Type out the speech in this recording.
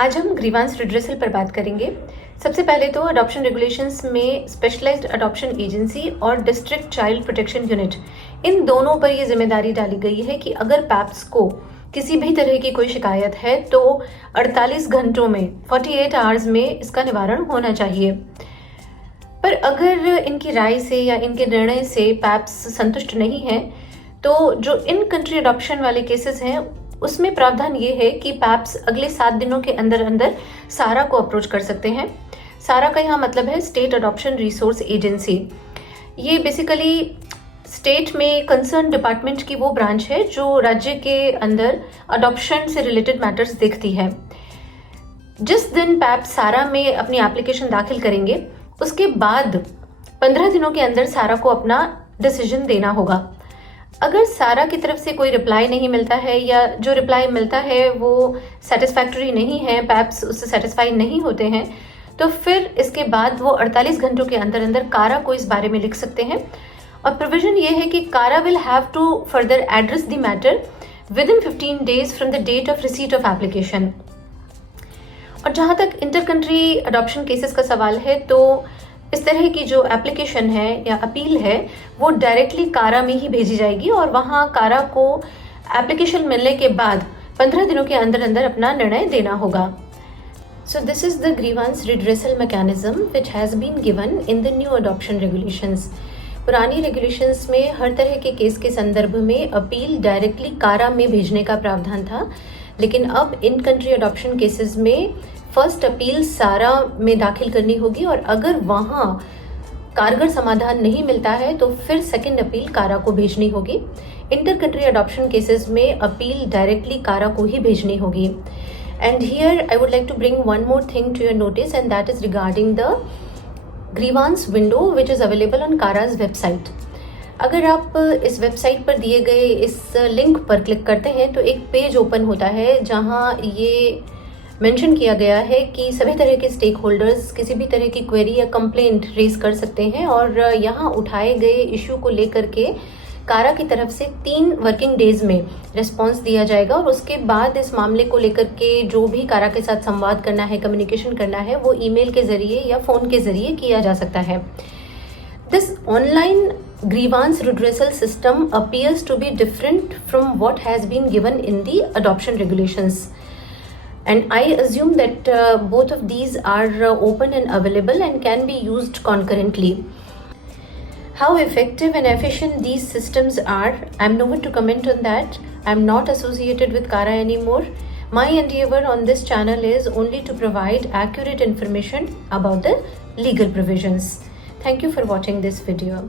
आज हम grievance redressal पर बात करेंगे। सबसे पहले तो अडॉप्शन रेगुलेशंस में स्पेशलाइज्ड अडॉप्शन एजेंसी और डिस्ट्रिक्ट चाइल्ड प्रोटेक्शन यूनिट, इन दोनों पर यह जिम्मेदारी डाली गई है कि अगर पैप्स को किसी भी तरह की कोई शिकायत है तो 48 घंटों में 48 आवर्स में इसका निवारण होना चाहिए। पर अगर इनकी राय से या इनके निर्णय से पैप्स संतुष्ट नहीं है तो जो इन कंट्री अडॉप्शन वाले केसेस हैं उसमें प्रावधान ये है कि पैप्स अगले 7 दिनों के अंदर अंदर सारा को अप्रोच कर सकते हैं। सारा का यहाँ मतलब है स्टेट अडॉप्शन रिसोर्स एजेंसी। ये बेसिकली स्टेट में कंसर्न डिपार्टमेंट की वो ब्रांच है जो राज्य के अंदर अडॉप्शन से रिलेटेड मैटर्स देखती है। जिस दिन पैप्स सारा में अपनी एप्लीकेशन दाखिल करेंगे उसके बाद 15 दिनों के अंदर सारा को अपना डिसीजन देना होगा। अगर सारा की तरफ से कोई रिप्लाई नहीं मिलता है या जो रिप्लाई मिलता है वो सेटिस्फैक्टरी नहीं है, पैप्स उससे सेटिस्फाई नहीं होते हैं, तो फिर इसके बाद वो 48 घंटों के अंदर अंदर कारा को इस बारे में लिख सकते हैं। और प्रोविजन ये है कि CARA will have to further address the matter within 15 days from the date of receipt of application. और जहाँ तक इंटर कंट्री अडॉप्शन केसेस का सवाल है तो इस तरह की जो एप्लीकेशन है या अपील है वो डायरेक्टली कारा में ही भेजी जाएगी और वहाँ कारा को एप्लीकेशन मिलने के बाद 15 दिनों के अंदर अंदर अपना निर्णय देना होगा। So this is the grievance redressal mechanism which has been given in the new adoption regulations. पुरानी रेगुलेशंस में हर तरह के केस के संदर्भ में अपील डायरेक्टली कारा में भेजने का प्रावधान था, लेकिन अब इन कंट्री अडॉप्शन केसेस में फर्स्ट अपील सारा में दाखिल करनी होगी और अगर वहाँ कारगर समाधान नहीं मिलता है तो फिर सेकंड अपील कारा को भेजनी होगी। इंटर कंट्री अडॉप्शन केसेस में अपील डायरेक्टली कारा को ही भेजनी होगी। And here I would like to bring one more thing to your notice and that is regarding the grievance window which is available on CARA's website. अगर आप इस website पर दिए गए इस लिंक पर क्लिक करते हैं तो एक पेज ओपन होता है जहाँ ये मेंशन किया गया है कि सभी तरह के स्टेक होल्डर्स किसी भी तरह की क्वेरी या कंप्लेंट रेज कर सकते हैं और यहाँ उठाए गए इश्यू को लेकर के कारा की तरफ से 3 वर्किंग डेज में रिस्पांस दिया जाएगा और उसके बाद इस मामले को लेकर के जो भी कारा के साथ संवाद करना है, कम्युनिकेशन करना है, वो ईमेल के जरिए या फोन के जरिए किया जा सकता है। This online grievance redressal system appears to be different from what has been given in the adoption regulations. And I assume that both of these are open and available and can be used concurrently. How effective and efficient these systems are, I'm no one to comment on that. I'm not associated with Kara anymore. My endeavor on this channel is only to provide accurate information about the legal provisions. Thank you for watching this video.